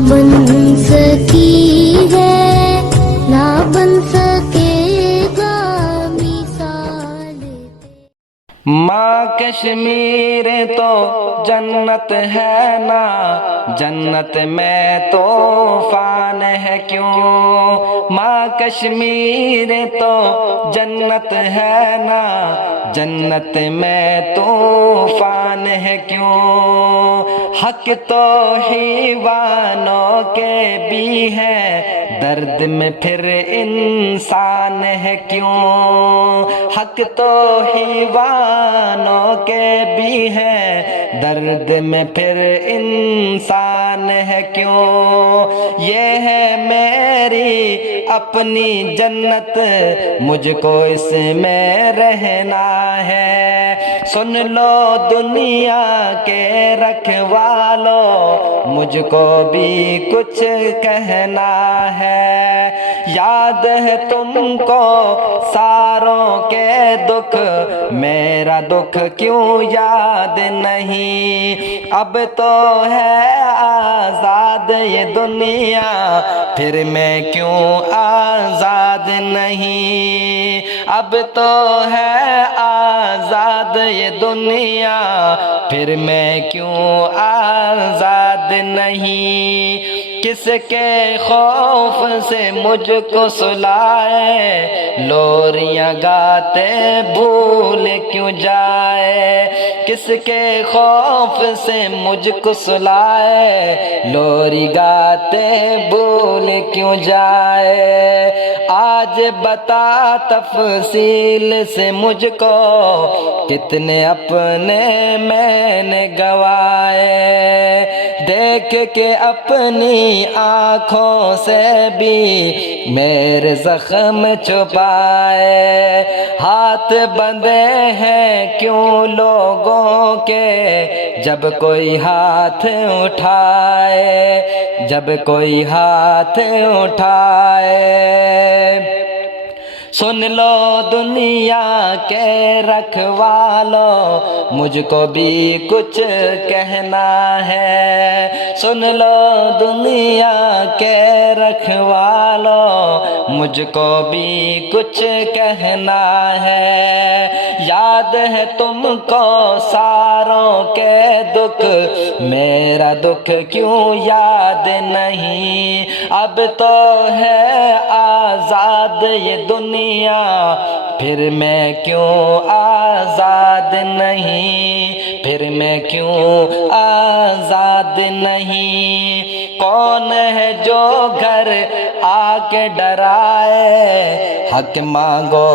बन सकी है ना बन सकेगा मिसाल। माँ कश्मीर तो जन्नत है ना, जन्नत में तो फान है क्यों। माँ कश्मीर तो जन्नत है ना, जन्नत में तो फान है क्यों। हक तो हैवानों के भी है, दर्द में फिर इंसान है क्यों। हक तो हैवानों के भी है, दर्द में फिर इंसान है क्यों। ये है मेरी अपनी जन्नत, मुझको इसमें रहना है। सुन लो दुनिया के रखवालों, मुझको भी कुछ कहना है। याद है तुमको सारों के दुख, मेरा दुख क्यों याद नहीं। अब तो है आजाद ये दुनिया, फिर मैं क्यों आजाद नहीं। अब तो है आजाद ये दुनिया, फिर मैं क्यों आजाद नहीं। किसके खौफ से मुझको सुलाए, लोरियां गाते भूल क्यों जाए। किसके खौफ से मुझको सुलाए, लोरी गाते भूल क्यों जाए। आज बता तफसील से मुझको, कितने अपने मैंने गवाए। देख के अपनी आँखों से भी मेरे जख्म छुपाए। हाथ बंधे हैं क्यों लोगों के, जब कोई हाथ उठाए, जब कोई हाथ उठाए। सुन लो दुनिया के रखवालों, मुझको भी कुछ कहना है। सुन लो दुनिया के रखवालों, मुझको भी कुछ कहना है। याद है तुमको सारों के दुख, मेरा दुख क्यों याद नहीं। अब तो है आजाद ये दुनिया, फिर मैं क्यों आजाद नहीं। फिर मैं क्यों आजाद नहीं। कौन है जो घर आके डराए, हक मांगो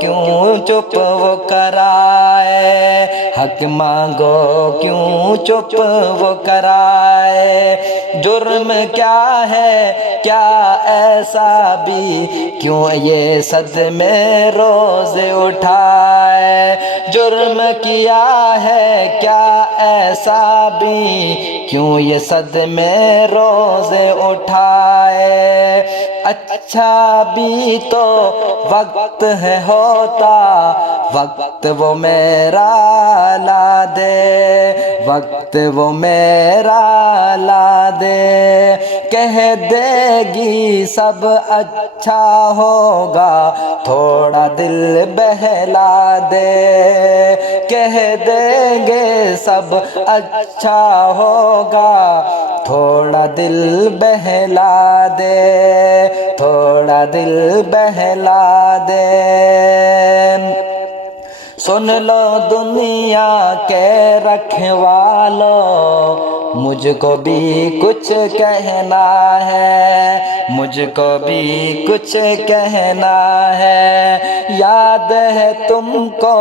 क्यों चुप वो कराए। हक मांगो क्यों चुप वो कराए। जुर्म क्या है क्या ऐसा भी, क्यों ये सदमे रोज उठाए। जुर्म किया है क्या ऐसा भी, क्यों ये सदमे रोज उठाए। अच्छा भी तो वक्त है होता, वक्त वो मेरा ला दे, वक्त वो मेरा ला दे। कह देगी सब अच्छा होगा, थोड़ा दिल बहला दे। कह देंगे सब अच्छा होगा, थोड़ा दिल बहला दे, थोड़ा दिल बहला दे। सुन लो दुनिया के रखवालों, मुझको भी कुछ कहना है। मुझको भी कुछ कहना है। याद है तुमको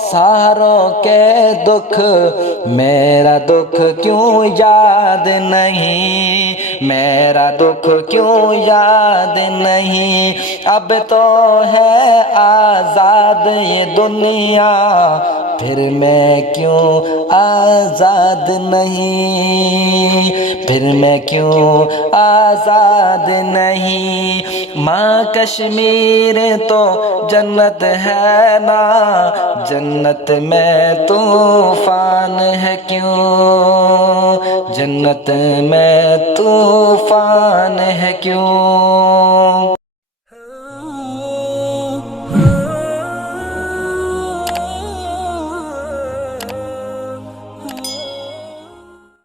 सारों के दुख, मेरा दुख क्यों याद नहीं। मेरा दुख क्यों याद नहीं। अब तो है आजाद ये दुनिया, پھر میں کیوں آزاد نہیں، پھر میں کیوں آزاد نہیں۔ ماں کشمیر تو جنت ہے نا، جنت میں طوفان ہے کیوں، جنت میں طوفان ہے کیوں۔